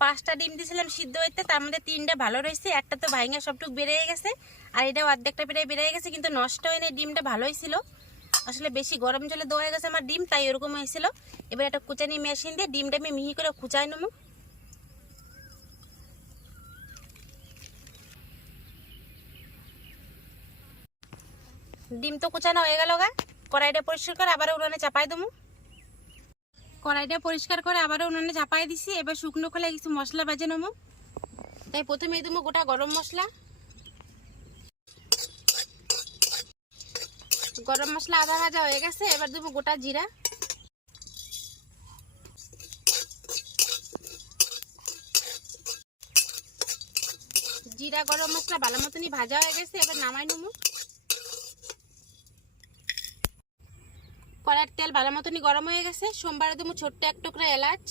পাঁচটা ডিম দিয়েছিলাম সিদ্ধ হইতে, তার মধ্যে তিনটা ভালো রয়েছে, একটা তো ভাইঙ্গা সবটুক বেড়ে গেছে, আর এটা অর্ধেকটা বেড়ে বেড়ে গেছে, কিন্তু নষ্ট হয়নি, ডিমটা ভালোই ছিল আসলে বেশি গরম জলে দেওয়া গেছে আমার ডিম, তাই ওরকম হয়েছিল। এবার একটা কুচানি মেশিন দিয়ে ডিমটা আমি মিহি করে কুচাই নেব। ডিম তো কুচানো হয়ে গেল গা, কড়াইটা পরিষ্কার করে আবার উনুনে চাপাই দেবো। কড়াইটা পরিষ্কার করে আবার উনুনে চাপাই দিছি। এবার শুকনো খোলা কিছু মশলা ভেজে নেব। তাই প্রথমেই দেবো গোটা গরম মশলা। গরম মশলা আদা ভাজা হয়ে গেছে, এবার দেবো গোটা জিরা। জিরা, গরম মশলা ভালো মতনই ভাজা হয়ে গেছে, এবার নামাই নেব। কড়ার তেল ভালো মতনই গরম হয়ে গেছে। সোমবারে দেবো ছোট্ট এক টুকরা এলাচ।